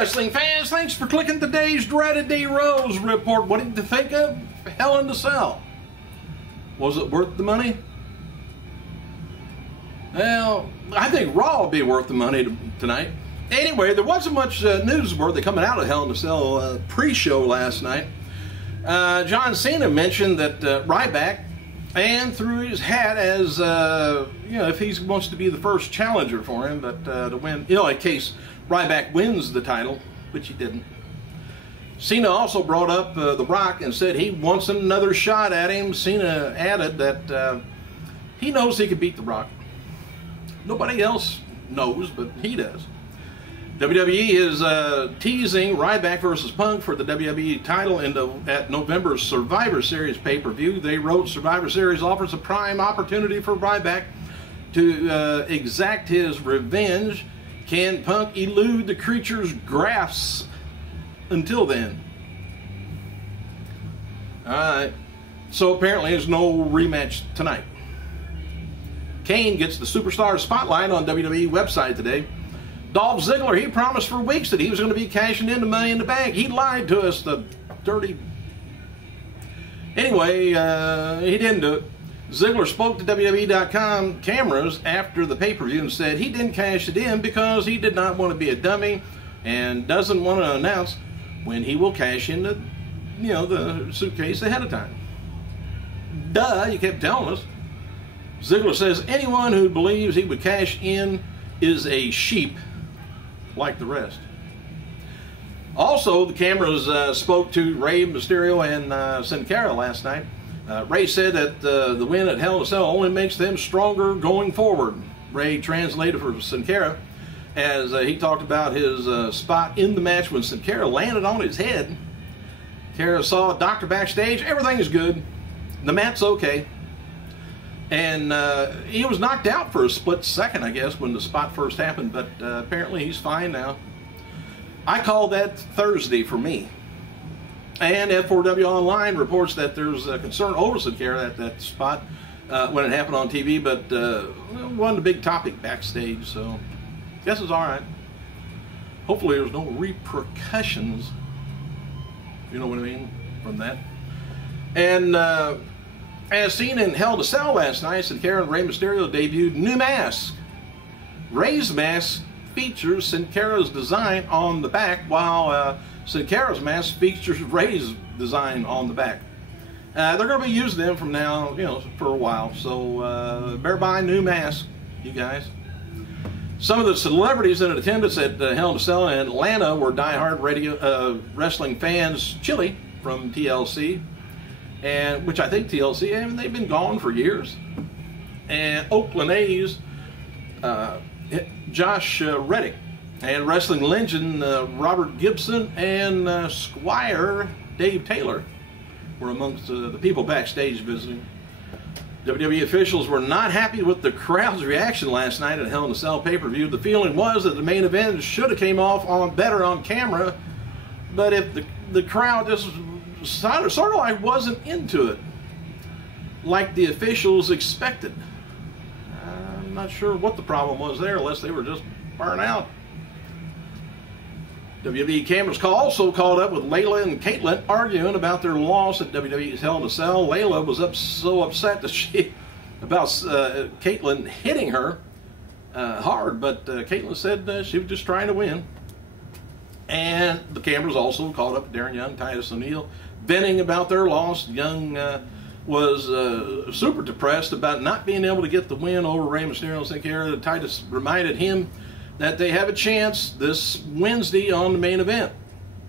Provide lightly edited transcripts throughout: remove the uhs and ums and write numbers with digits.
wrestling fans, thanks for clicking today's Dreaded D Rose report. What did you think of Hell in the Cell? Was it worth the money? Well, I think Raw will be worth the money tonight. Anyway, there wasn't much newsworthy coming out of Hell in the Cell pre-show last night. John Cena mentioned that RYBACK, and threw his hat as, you know, if he wants to be the first challenger for him, but to win, you know, in case RYBACK wins the title, which he didn't. Cena also brought up The Rock and said he wants another shot at him. Cena added that he knows he could beat The Rock. Nobody else knows, but he does. WWE is teasing RYBACK versus Punk for the WWE title at November's Survivor Series pay-per-view. They wrote, Survivor Series offers a prime opportunity for RYBACK to exact his revenge. Can Punk elude the creature's grasp until then? Alright, so apparently there's no rematch tonight. Kane gets the superstar spotlight on WWE website today. Dolph Ziggler, he promised for weeks that he was going to be cashing in the Money in the Bank. He lied to us, the dirty... Anyway, he didn't do it. Ziggler spoke to WWE.com cameras after the pay-per-view and said he didn't cash it in because he did not want to be a dummy and doesn't want to announce when he will cash in the, you know, the suitcase ahead of time. Duh, you kept telling us. Ziggler says anyone who believes he would cash in is a sheep like the rest. Also, the cameras spoke to Rey Mysterio and Sin Cara last night. Rey said that the win at Hell in a Cell only makes them stronger going forward. Rey translated for Sin Cara as he talked about his spot in the match when Sin Cara landed on his head. Cara saw a doctor backstage. Everything is good. The mat's okay. And he was knocked out for a split second, I guess, when the spot first happened, but apparently he's fine now. I called that Thursday for me. And F4W Online reports that there's a concern over Sin Cara at that spot when it happened on TV, but it wasn't a big topic backstage, so I guess it's all right. Hopefully there's no repercussions, you know what I mean, from that. And as seen in Hell in a Cell last night, Sin Cara and Rey Mysterio debuted new masks. Rey's mask features Sin Cara's design on the back, while Sin Cara's mask features Rey's design on the back. They're going to be using them from now, you know, for a while. So better buy new masks, you guys. Some of the celebrities in attendance at Hell in a Cell in Atlanta were diehard wrestling fans. Chili from TLC. And which I think TLC, I mean, they've been gone for years. And Oakland A's, Josh Reddick, and wrestling legend Robert Gibson and Squire Dave Taylor were amongst the people backstage visiting. WWE officials were not happy with the crowd's reaction last night at Hell in a Cell pay-per-view. The feeling was that the main event should have came off better on camera, but if the crowd just sort of like wasn't into it like the officials expected. I'm not sure what the problem was there, unless they were just burnt out. WWE cameras also caught up with Layla and Caitlyn arguing about their loss at WWE's Hell in a Cell. Layla was so upset that about Caitlyn hitting her hard, but Caitlyn said she was just trying to win. And the cameras also caught up with Darren Young, Titus O'Neil, venting about their loss. Young was super depressed about not being able to get the win over Rey Mysterio and Sin Cara. Titus reminded him that they have a chance this Wednesday on the main event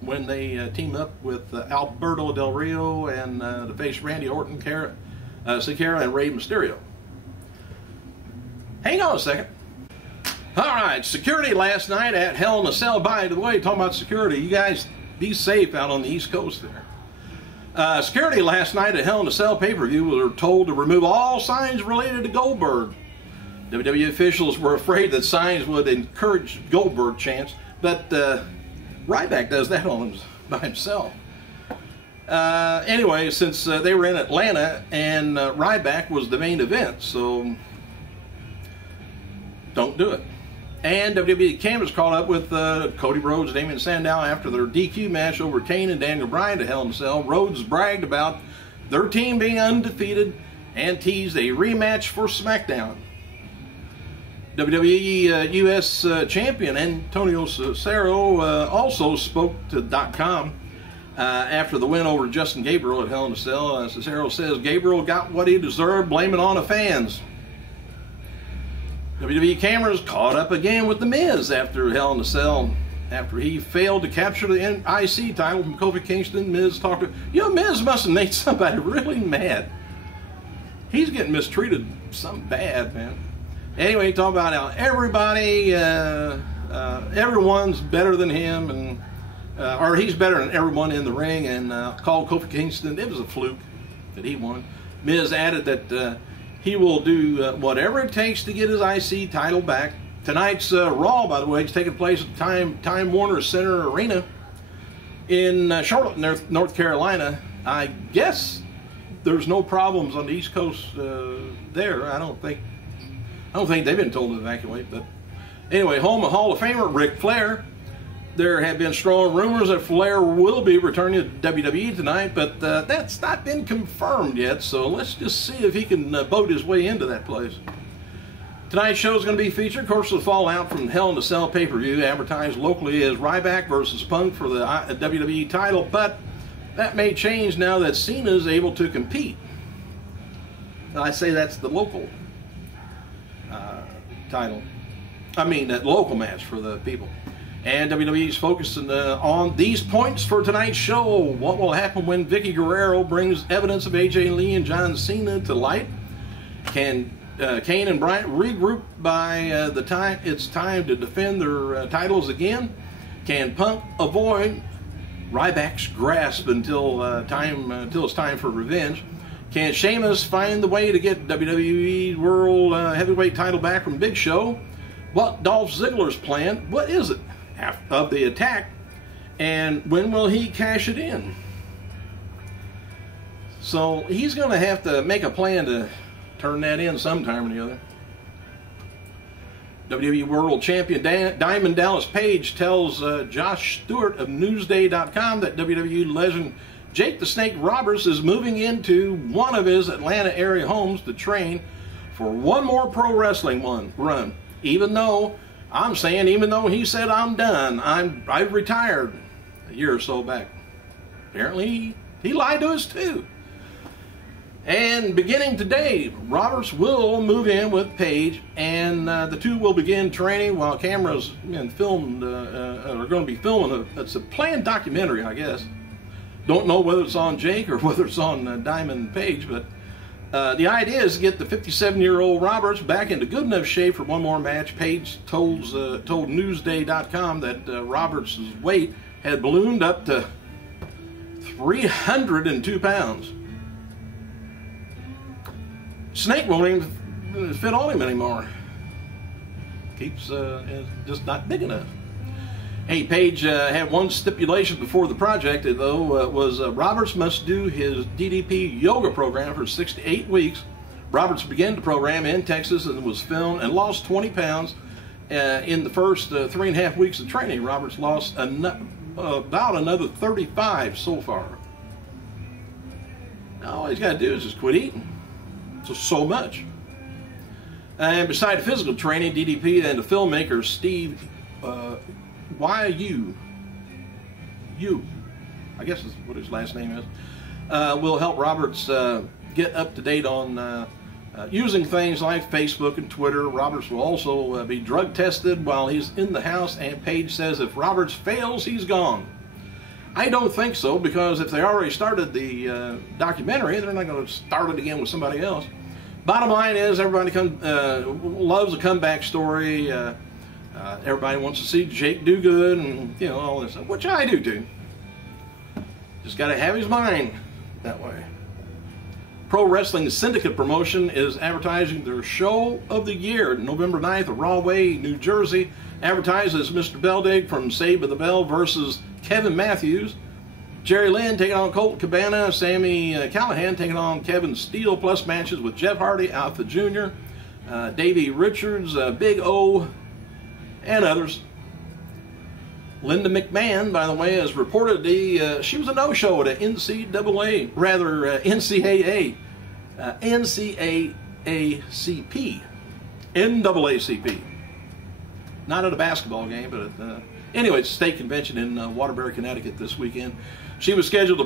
when they team up with Alberto Del Rio and the face Randy Orton, Sin Cara, and Rey Mysterio. Hang on a second. All right, security last night at Hell in a Cell. By the way, talking about security, you guys be safe out on the East Coast there. Security last night at Hell in a Cell pay-per-view were told to remove all signs related to Goldberg. WWE officials were afraid that signs would encourage Goldberg chants, but RYBACK does that by himself. Anyway, since they were in Atlanta and RYBACK was the main event, so don't do it. And WWE cameras caught up with Cody Rhodes and Damien Sandow after their DQ match over Kane and Daniel Bryan to Hell in a Cell. Rhodes bragged about their team being undefeated and teased a rematch for SmackDown. WWE U.S. Champion Antonio Cesaro also spoke to .com after the win over Justin Gabriel at Hell in a Cell. Cesaro says Gabriel got what he deserved, blame it on the fans. WWE cameras caught up again with The Miz after Hell in a Cell. After he failed to capture the IC title from Kofi Kingston, Miz talked to... Miz must have made somebody really mad. He's getting mistreated something bad, man. Anyway, he talked about how everybody, everyone's better than him, and or he's better than everyone in the ring, and called Kofi Kingston. It was a fluke that he won. Miz added that he will do whatever it takes to get his IC title back. Tonight's Raw, by the way, is taking place at Time Warner Center Arena in Charlotte, North Carolina. I guess there's no problems on the East Coast there. I don't think they've been told to evacuate. But anyway, home of Hall of Famer Ric Flair. There have been strong rumors that Flair will be returning to WWE tonight, but that's not been confirmed yet. So let's just see if he can boat his way into that place. Tonight's show is going to be featured, of course, the fallout from Hell in a Cell pay-per-view, advertised locally as RYBACK versus Punk for the WWE title, but that may change now that Cena is able to compete. I say that's the local title. I mean, that local match for the people. And WWE is focusing on these points for tonight's show. What will happen when Vicky Guerrero brings evidence of AJ Lee and John Cena to light? Can Kane and Bryant regroup by the time it's time to defend their titles again? Can Punk avoid Ryback's grasp until it's time for revenge? Can Sheamus find the way to get WWE World Heavyweight title back from Big Show? What Dolph Ziggler's plan? What is it of the attack? And when will he cash it in? So he's going to have to make a plan to turn that in sometime or the other. WWE World Champion Diamond Dallas Page tells Josh Stewart of Newsday.com that WWE legend Jake the Snake Roberts is moving into one of his Atlanta area homes to train for one more pro wrestling run. Even though he said I'm done, I've retired a year or so back. Apparently he lied to us too. And beginning today, Roberts will move in with Page, and the two will begin training while cameras are going to be filming. It's a planned documentary, I guess. Don't know whether it's on Jake or whether it's on Diamond Page, but the idea is to get the 57-year-old Roberts back into good enough shape for one more match. Page told Newsday.com that Roberts' weight had ballooned up to 302 pounds. Snake won't even fit on him anymore. Keeps just not big enough. Hey, Page had one stipulation before the project, though, was Roberts must do his DDP yoga program for 6 to 8 weeks. Roberts began the program in Texas and was filmed and lost 20 pounds in the first 3.5 weeks of training. Roberts lost about another 35 so far. Now, all he's got to do is just quit eating. So much. And beside physical training, DDP and the filmmaker Steve I guess is what his last name is, will help Roberts get up to date on using things like Facebook and Twitter. Roberts will also be drug tested while he's in the house, and Page says if Roberts fails, he's gone. I don't think so, because if they already started the documentary, they're not going to start it again with somebody else. Bottom line is, everybody loves a comeback story. Everybody wants to see Jake do good, and all this stuff, which I do too. Just got to have his mind that way. Pro Wrestling Syndicate Promotion is advertising their show of the year, November 9th at Rahway, New Jersey. Advertises Mr. Beldig from Saved by the Bell versus Kevin Matthews. Jerry Lynn taking on Colt Cabana. Sammy Callahan taking on Kevin Steele, plus matches with Jeff Hardy, Alpha Jr., Davey Richards, Big O, and others. Linda McMahon, by the way, has reported she was a no-show at a NCAA NAACP. Not at a basketball game, but at, anyway, it's a state convention in Waterbury, Connecticut this weekend. She was scheduled to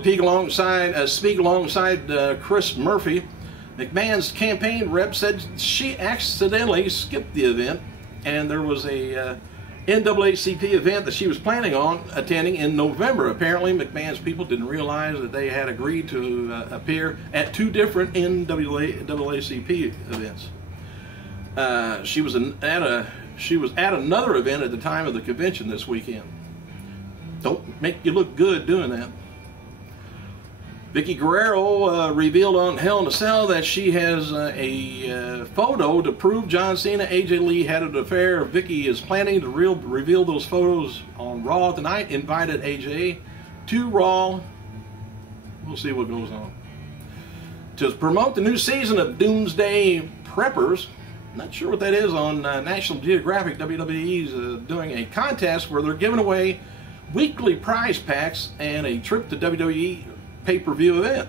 speak alongside Chris Murphy. McMahon's campaign rep said she accidentally skipped the event, and there was a NAACP event that she was planning on attending in November. Apparently, McMahon's people didn't realize that they had agreed to appear at two different NAACP events. She was at another event at the time of the convention this weekend. Don't make you look good doing that. Vicky Guerrero revealed on Hell in a Cell that she has a photo to prove John Cena, AJ Lee had an affair. Vicky is planning to reveal those photos on Raw tonight. Invited AJ to Raw. We'll see what goes on. To promote the new season of Doomsday Preppers, not sure what that is, on National Geographic, WWE is doing a contest where they're giving away weekly prize packs and a trip to WWE pay-per-view event.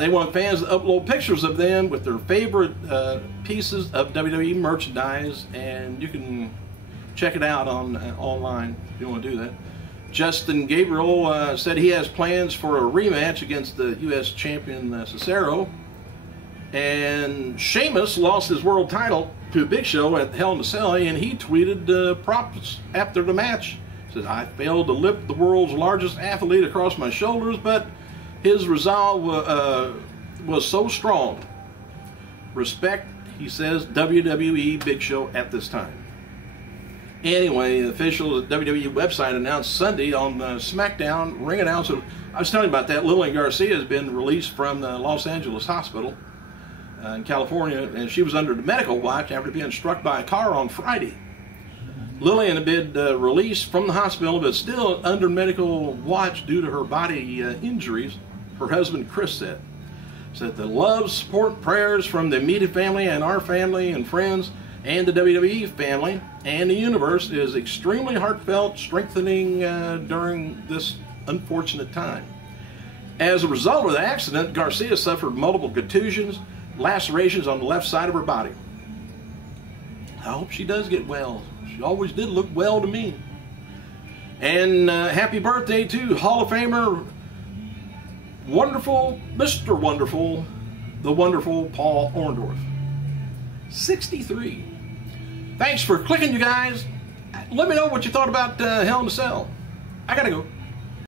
They want fans to upload pictures of them with their favorite pieces of WWE merchandise, and you can check it out online if you want to do that. Justin Gabriel said he has plans for a rematch against the U.S. champion Cesaro. And Sheamus lost his world title to Big Show at Hell in a Cell, and he tweeted props after the match. He says, "I failed to lift the world's largest athlete across my shoulders, but his resolve was so strong. Respect," he says, "WWE Big Show at this time." Anyway, the official WWE website announced Sunday on SmackDown, ring announcer, I was telling you about that, Lillian Garcia has been released from the Los Angeles hospital in California, and she was under the medical watch after being struck by a car on Friday. Lillian had been released from the hospital, but still under medical watch due to her body injuries, her husband Chris said. Said the love, support, prayers from the immediate family and our family and friends and the WWE family and the universe is extremely heartfelt, strengthening during this unfortunate time. As a result of the accident, Garcia suffered multiple contusions, lacerations on the left side of her body. I hope she does get well. She always did look well to me. And happy birthday to Hall of Famer, wonderful, Mr. Wonderful, the wonderful Paul Orndorff. 63. Thanks for clicking, you guys. Let me know what you thought about Hell in a Cell. I gotta go.